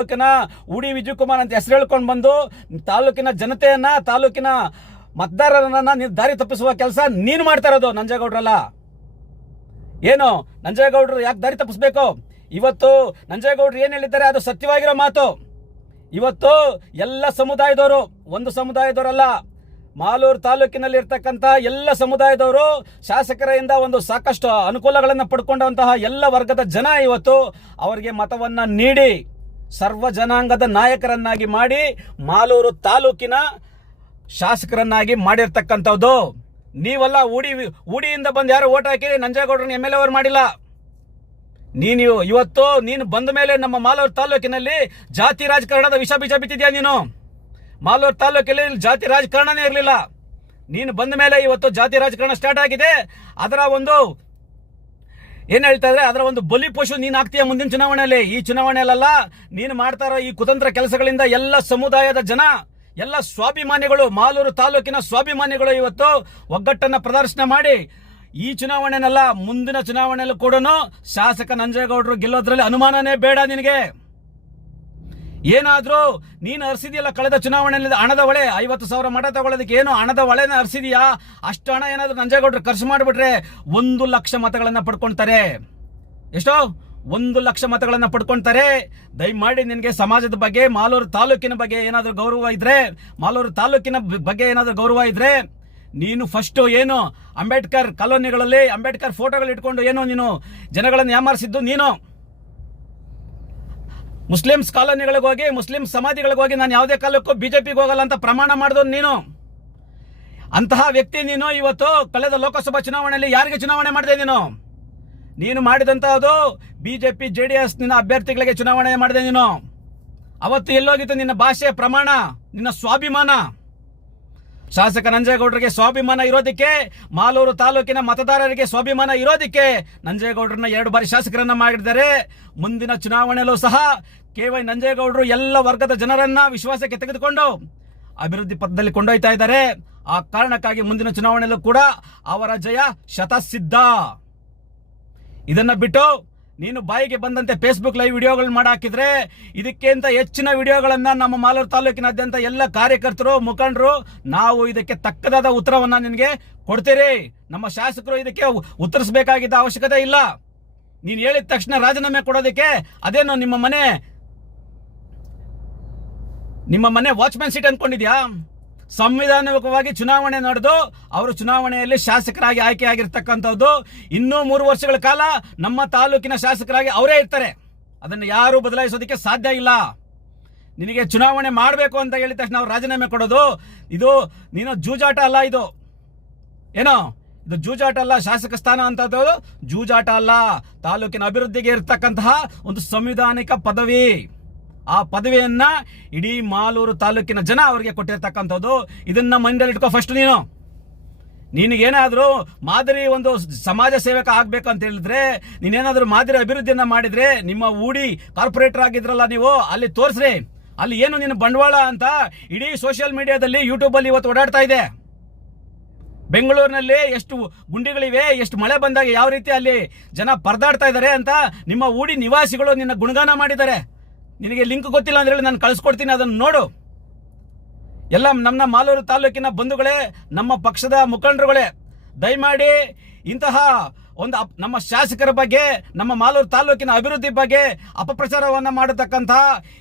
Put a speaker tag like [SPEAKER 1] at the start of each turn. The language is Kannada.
[SPEAKER 1] ತಾಲೂಕಿನ ಉಡಿ ವಿಜಯಕುಮಾರ್ ಅಂತ ಹೆಸರು ಹೇಳ್ಕೊಂಡು ಬಂದು ತಾಲೂಕಿನ ಜನತೆಯನ್ನ, ತಾಲೂಕಿನ ಮತದಾರರನ್ನ ನೀನು ದಾರಿ ತಪ್ಪಿಸುವ ಕೆಲಸ ನೀನು ಮಾಡ್ತಾ ಇರೋದು ನಂಜೇಗೌಡ್ರಲ್ಲ. ಏನು? ನಂಜೇಗೌಡರು ಯಾಕೆ ದಾರಿ ತಪ್ಪಿಸ್ಬೇಕು? ಇವತ್ತು ನಂಜೇಗೌಡರು ಏನು ಹೇಳಿದ್ದಾರೆ? ಅದು ಸತ್ಯವಾಗಿರೋ ಮಾತು. ಇವತ್ತು ಎಲ್ಲ ಸಮುದಾಯದವರು, ಒಂದು ಸಮುದಾಯದವರಲ್ಲ, ಮಾಲೂರು ತಾಲೂಕಿನಲ್ಲಿ ಇರ್ತಕ್ಕಂಥ ಎಲ್ಲ ಸಮುದಾಯದವರು ಶಾಸಕರಿಂದ ಒಂದು ಸಾಕಷ್ಟು ಅನುಕೂಲಗಳನ್ನು ಪಡ್ಕೊಂಡಂತಹ ಎಲ್ಲ ವರ್ಗದ ಜನ ಇವತ್ತು ಅವರಿಗೆ ಮತವನ್ನ ನೀಡಿ ಸರ್ವ ಜನಾಂಗದ ನಾಯಕರನ್ನಾಗಿ ಮಾಡಿ ಮಾಲೂರು ತಾಲೂಕಿನ ಶಾಸಕರನ್ನಾಗಿ ಮಾಡಿರ್ತಕ್ಕಂಥದ್ದು. ನೀವಲ್ಲ ಉಡಿ ಉಡಿಯಿಂದ ಬಂದು ಯಾರು ಓಟ್ ಹಾಕಿ ನಂಜೇಗೌಡರನ್ನ ಎಂ ಎಲ್ ಎ ಮಾಡಿಲ್ಲ. ನೀನು ಇವತ್ತು ನೀನು ಬಂದ ಮೇಲೆ ನಮ್ಮ ಮಾಲೂರು ತಾಲೂಕಿನಲ್ಲಿ ಜಾತಿ ರಾಜಕಾರಣದ ವಿಷ ಬೀಜ ಬಿತ್ತಿದ್ಯಾ ನೀನು? ಮಾಲೂರು ತಾಲೂಕಲ್ಲಿ ಜಾತಿ ರಾಜಕಾರಣನೇ ಇರಲಿಲ್ಲ. ನೀನು ಬಂದ ಮೇಲೆ ಇವತ್ತು ಜಾತಿ ರಾಜಕಾರಣ ಸ್ಟಾರ್ಟ್ ಆಗಿದೆ. ಅದರ ಒಂದು ಏನ್ ಹೇಳ್ತಾ ಇದ್ರೆ ಅದರ ಒಂದು ಬಲಿ ಪಶು ನೀನ್ ಆಗ್ತೀಯ ಮುಂದಿನ ಚುನಾವಣೆಯಲ್ಲಿ? ಈ ಚುನಾವಣೆಯಲ್ಲ ನೀನು ಮಾಡ್ತಾರ ಈ ಕುತಂತ್ರ ಕೆಲಸಗಳಿಂದ ಎಲ್ಲ ಸಮುದಾಯದ ಜನ, ಎಲ್ಲ ಸ್ವಾಭಿಮಾನಿಗಳು, ಮಾಲೂರು ತಾಲೂಕಿನ ಸ್ವಾಭಿಮಾನಿಗಳು ಇವತ್ತು ಒಗ್ಗಟ್ಟನ್ನ ಪ್ರದರ್ಶನ ಮಾಡಿ ಈ ಚುನಾವಣೆನಲ್ಲ ಮುಂದಿನ ಚುನಾವಣೆಯಲ್ಲೂ ಕೂಡ ಶಾಸಕ ನಂಜೇಗೌಡರು ಗೆಲ್ಲೋದ್ರಲ್ಲಿ ಅನುಮಾನನೇ ಬೇಡ ನಿನಗೆ. ಏನಾದ್ರೂ ನೀನು ಹರಿಸಿದೆಯಲ್ಲ ಕಳೆದ ಚುನಾವಣೆಯಲ್ಲಿ ಹಣದ ಹೊಳೆ, ಐವತ್ತು ಸಾವಿರ ಮಠ ತಗೊಳ್ಳೋದಕ್ಕೆ ಏನು ಹಣದ ಹೊಳೆನ ಹರಿಸಿದೀಯಾ ಅಷ್ಟು ಹಣ ಏನಾದರೂ ನಂಜೇಗೌಡರು ಖರ್ಚು ಮಾಡಿಬಿಟ್ರೆ ಒಂದು ಲಕ್ಷ ಮತಗಳನ್ನು ಪಡ್ಕೊಳ್ತಾರೆ ಎಷ್ಟೋ? ಒಂದು ಲಕ್ಷ ಮತಗಳನ್ನು ಪಡ್ಕೊಳ್ತಾರೆ ದಯಮಾಡಿ ನಿನಗೆ ಸಮಾಜದ ಬಗ್ಗೆ, ಮಾಲೂರು ತಾಲೂಕಿನ ಬಗ್ಗೆ ಏನಾದರೂ ಗೌರವ ಇದ್ರೆ, ಮಾಲೂರು ತಾಲೂಕಿನ ಬಗ್ಗೆ ಏನಾದರೂ ಗೌರವ ಇದ್ರೆ, ನೀನು ಫಸ್ಟ್ ಏನು ಅಂಬೇಡ್ಕರ್ ಕಾಲೋನಿಗಳಲ್ಲಿ ಅಂಬೇಡ್ಕರ್ ಫೋಟೋಗಳು ಇಟ್ಕೊಂಡು ಏನು ನೀನು ಜನಗಳನ್ನು ಯಾಮಾರಿಸಿದ್ದು ನೀನು? ಮುಸ್ಲಿಮ್ಸ್ ಕಾಲೋನಿಗಳಿಗೆ ಹೋಗಿ ಮುಸ್ಲಿಂ ಸಮಾಧಿಗಳಿಗೆ ಹೋಗಿ ನಾನು ಯಾವುದೇ ಕಾಲಕ್ಕೂ ಬಿಜೆಪಿಗೆ ಹೋಗಲ್ಲ ಅಂತ ಪ್ರಮಾಣ ಮಾಡಿದವನು ನೀನು. ಅಂತಹ ವ್ಯಕ್ತಿ ನೀನು ಇವತ್ತು ಕಳೆದ ಲೋಕಸಭಾ ಚುನಾವಣೆಯಲ್ಲಿ ಯಾರಿಗೆ ಚುನಾವಣೆ ಮಾಡಿದೆ ನೀನು? ನೀನು J BJP J D S ನಿನ್ನ ಅಭ್ಯರ್ಥಿಗಳಿಗೆ ಚುನಾವಣೆ ಮಾಡಿದೆ ನೀನು. ಅವತ್ತು ಎಲ್ಲೋಗಿತ್ತು ನಿನ್ನ ಭಾಷೆ ಪ್ರಮಾಣ, ನಿನ್ನ ಸ್ವಾಭಿಮಾನ. ಶಾಸಕ ನಂಜೇಗೌಡರಿಗೆ ಸ್ವಾಭಿಮಾನ ಇರೋದಕ್ಕೆ, ಮಾಲೂರು ತಾಲೂಕಿನ ಮತದಾರರಿಗೆ ಸ್ವಾಭಿಮಾನ ಇರೋದಕ್ಕೆ ನಂಜೇಗೌಡರನ್ನ ಎರಡು ಬಾರಿ ಶಾಸಕರನ್ನ ಮಾಡಿದ್ದಾರೆ. ಮುಂದಿನ ಚುನಾವಣೆಯಲ್ಲೂ ಸಹ ಕೆ ವೈ ನಂಜೇಗೌಡರು ಎಲ್ಲ ವರ್ಗದ ಜನರನ್ನ ವಿಶ್ವಾಸಕ್ಕೆ ತೆಗೆದುಕೊಂಡು ಅಭಿವೃದ್ಧಿ ಪಥದಲ್ಲಿ ಕೊಂಡೊಯ್ತಾ ಇದ್ದಾರೆ. ಆ ಕಾರಣಕ್ಕಾಗಿ ಮುಂದಿನ ಚುನಾವಣೆಯಲ್ಲೂ ಕೂಡ ಅವರ ಜಯ ಶತಸಿದ್ಧ. ಇದನ್ನ ಬಿಟ್ಟು ನೀನು ಬಾಯಿಗೆ ಬಂದಂತೆ ಫೇಸ್ಬುಕ್ ಲೈವ್ ವಿಡಿಯೋಗಳನ್ನ ಮಾಡಿ ಹಾಕಿದ್ರೆ ಇದಕ್ಕಿಂತ ಹೆಚ್ಚಿನ ವಿಡಿಯೋಗಳನ್ನ ನಮ್ಮ ಮಾಲೂರು ತಾಲೂಕಿನಾದ್ಯಂತ ಎಲ್ಲ ಕಾರ್ಯಕರ್ತರು, ಮುಖಂಡರು, ನಾವು ಇದಕ್ಕೆ ತಕ್ಕದಾದ ಉತ್ತರವನ್ನ ನಿನಗೆ ಕೊಡ್ತೀರಿ. ನಮ್ಮ ಶಾಸಕರು ಇದಕ್ಕೆ ಉತ್ತರಿಸಬೇಕಾಗಿದ್ದ ಅವಶ್ಯಕತೆ ಇಲ್ಲ. ನೀನು ಹೇಳಿದ ತಕ್ಷಣ ರಾಜೀನಾಮೆ ಕೊಡೋದಕ್ಕೆ ಅದೇನು ನಿಮ್ಮ ಮನೆ ನಿಮ್ಮ ಮನೆ ವಾಚ್ಮ್ಯಾನ್ ಸೀಟ್ ಅನ್ಕೊಂಡಿದ್ಯಾ? ಸಂವಿಧಾನಿಕವಾಗಿ ಚುನಾವಣೆ ನಡೆದು ಅವರು ಚುನಾವಣೆಯಲ್ಲಿ ಶಾಸಕರಾಗಿ ಆಯ್ಕೆಯಾಗಿರ್ತಕ್ಕಂಥದ್ದು ಇನ್ನೂ ಮೂರು ವರ್ಷಗಳ ಕಾಲ ನಮ್ಮ ತಾಲೂಕಿನ ಶಾಸಕರಾಗಿ ಅವರೇ ಇರ್ತಾರೆ. ಅದನ್ನು ಯಾರು ಬದಲಾಯಿಸೋದಕ್ಕೆ ಸಾಧ್ಯ ಇಲ್ಲ. ನಿನಗೆ ಚುನಾವಣೆ ಮಾಡಬೇಕು ಅಂತ ಹೇಳಿದ ತಕ್ಷಣ ಅವ್ರು ರಾಜೀನಾಮೆ ಕೊಡೋದು, ಇದು ನೀನು ಜೂಜಾಟ ಅಲ್ಲ ಇದು. ಏನೋ? ಇದು ಜೂಜಾಟ ಅಲ್ಲ, ಶಾಸಕ ಸ್ಥಾನ ಅಂತ ಜೂಜಾಟ ಅಲ್ಲ. ತಾಲೂಕಿನ ಅಭಿವೃದ್ಧಿಗೆ ಇರತಕ್ಕಂತಹ ಒಂದು ಸಂವಿಧಾನಿಕ ಪದವಿ. ಆ ಪದವಿಯನ್ನ ಇಡೀ ಮಾಲೂರು ತಾಲೂಕಿನ ಜನ ಅವರಿಗೆ ಕೊಟ್ಟಿರ್ತಕ್ಕಂಥದ್ದು. ಇದನ್ನ ಮೈಂಡಲ್ಲಿ ಇಟ್ಕೋ ಫಸ್ಟ್ ನೀನು. ನಿನಗೇನಾದರೂ ಮಾದರಿ ಒಂದು ಸಮಾಜ ಸೇವಕ ಆಗಬೇಕು ಅಂತ ಹೇಳಿದ್ರೆ, ನೀನೇನಾದರೂ ಮಾದರಿ ಅಭಿವೃದ್ಧಿಯನ್ನು ಮಾಡಿದರೆ, ನಿಮ್ಮ ಊಡಿ ಕಾರ್ಪೊರೇಟರ್ ಆಗಿದ್ರಲ್ಲ ನೀವು, ಅಲ್ಲಿ ತೋರಿಸ್ರಿ. ಅಲ್ಲಿ ಏನು ನಿನ್ನ ಬಂಡವಾಳ ಅಂತ ಇಡೀ ಸೋಷಿಯಲ್ ಮೀಡಿಯಾದಲ್ಲಿ ಯೂಟ್ಯೂಬಲ್ಲಿ ಇವತ್ತು ಓಡಾಡ್ತಾ ಇದೆ. ಬೆಂಗಳೂರಿನಲ್ಲಿ ಎಷ್ಟು ಗುಂಡಿಗಳಿವೆ, ಎಷ್ಟು ಮಳೆ ಬಂದಾಗ ಯಾವ ರೀತಿ ಅಲ್ಲಿ ಜನ ಪರದಾಡ್ತಾ ಇದ್ದಾರೆ ಅಂತ ನಿಮ್ಮ ಊಡಿ ನಿವಾಸಿಗಳು ನಿನ್ನ ಗುಣಗಾನ ಮಾಡಿದ್ದಾರೆ. ನಿನಗೆ ಲಿಂಕ್ ಗೊತ್ತಿಲ್ಲ ಅಂದ್ರೆ ನಾನು ಕಳಿಸ್ಕೊಡ್ತೀನಿ, ಅದನ್ನು ನೋಡು. ಎಲ್ಲ ನಮ್ಮ ಮಾಲೂರು ತಾಲೂಕಿನ ಬಂಧುಗಳೇ, ನಮ್ಮ ಪಕ್ಷದ ಮುಖಂಡರುಗಳೇ, ದಯಮಾಡಿ ಇಂತಹ ಒಂದು ನಮ್ಮ ಶಾಸಕರ ಬಗ್ಗೆ, ನಮ್ಮ ಮಾಲೂರು ತಾಲೂಕಿನ ಅಭಿವೃದ್ಧಿ ಬಗ್ಗೆ ಅಪಪ್ರಚಾರವನ್ನು ಮಾಡತಕ್ಕಂತಹ